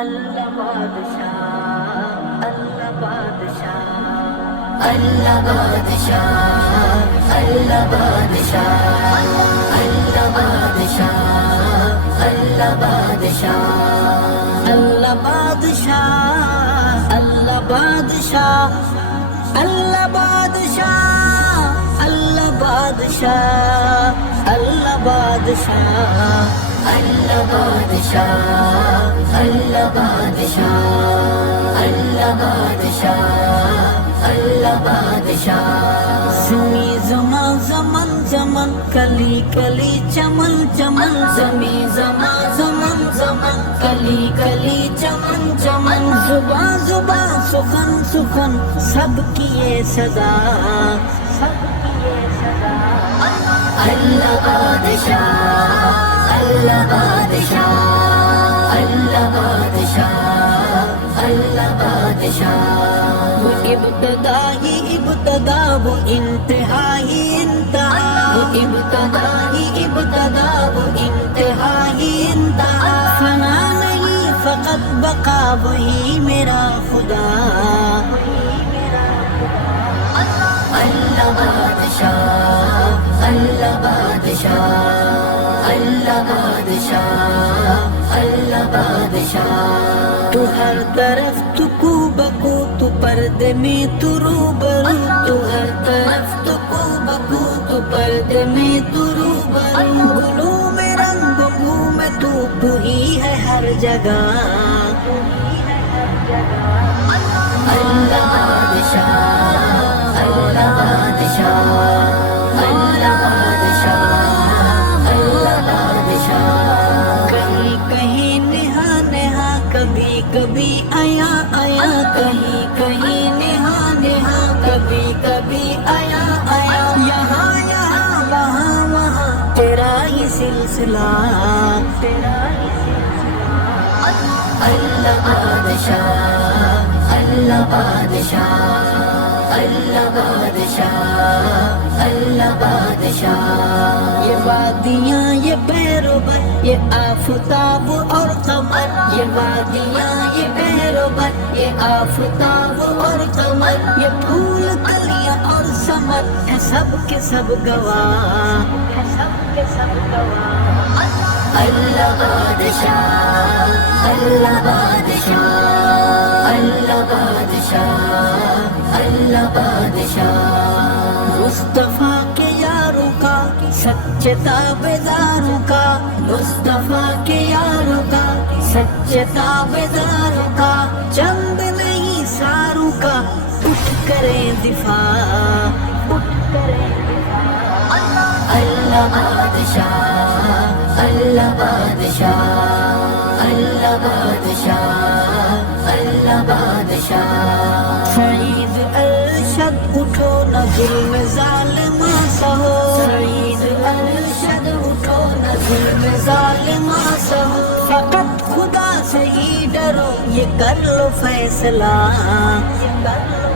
اللہ بادشاہ، اللہ بادشاہ، اللہ بادشاہ، اللہ بادشاہ، اللہ بادشاہ، اللہ بادشاہ، اللہ بادشاہ، اللہ بادشاہ، اللہ بادشاہ، اللہ بادشاہ، اللہ بادشاہ، اللہ بادشاہ، اللہ بادشاہ، اللہ بادشاہ، اللہ بادشاہ، زمیں زماں زمن زمن، کلی کلی چمن چمن، زمیں زماں زمن زمن، کلی کلی چمن چمن، زباں زباں سخن سخن، سب کی یہ صدا، سب کی یہ صدا، اللہ بادشاہ، اللہ بادشاہ، اللہ بادشاہ، اللہ بادشاہ، وہ ابتدا ہی ابتدا، وہ انتہا ہی انتہا، وہ ابتدا ہی ابتدا، وہ انتہا ہی انتہا، فنا نہیں فقط بقا، وہی میرا خدا، اللہ بادشاہ، اللہ بادشاہ، اللہ بادشاہ، اللہ بادشاہ، تو ہر طرف تو کو بکو، تو پردے میں تو روبرو، تو ہر طرف تو کو بکو، تو پردے میں تو روبرو، گلوں میں رنگ بو میں تو ہی ہے ہر جگہ، اللہ بادشاہ، اللہ بادشاہ، اللہ بادشاہ، اللہ بادشاہ، کہیں کہیں نہا نہا، کبھی کبھی آیا آیا، کہیں کہیں نہا نہا، کبھی کبھی آیا آیا، یہاں یہاں وہاں وہاں، تیرا ہی سلسلہ، تیرا ہی سلسلہ، اللہ بادشاہ، اللہ بادشاہ، اللہ بادشاہ، اللہ بادشاہ، یہ وادیاں یہ بیروبر، یہ آفتاب اور قمر، یہ وادیاں یہ بیروبر، یہ آفتاب اور قمر، یہ پھول کلیاں اور ثمر، ہے سب کے سب گواہ، ہے سب کے سب گواہ، اللہ بادشاہ، اللہ بادشاہ، اللہ بادشاہ، اللہ بادشاہ، مصطفیٰ کے یاروں کا، سچے تابعداروں کا، مصطفیٰ کے یاروں کا، سچے تابعداروں کا، چند نہیں ساروں کا، اٹھ کریں دفاع، اٹھ کریں دفاع، اللہ بادشاہ، اللہ بادشاہ، اللہ بادشاہ، اللہ بادشاہ، سعید ارشد اٹھو نہ ظلم ظالمہ سہو، سعید ارشد اٹھو نہ ظلم ظالمہ سہو، فقط خدا سے ہی ڈرو، یہ کر لو فیصلہ، یہ کر لو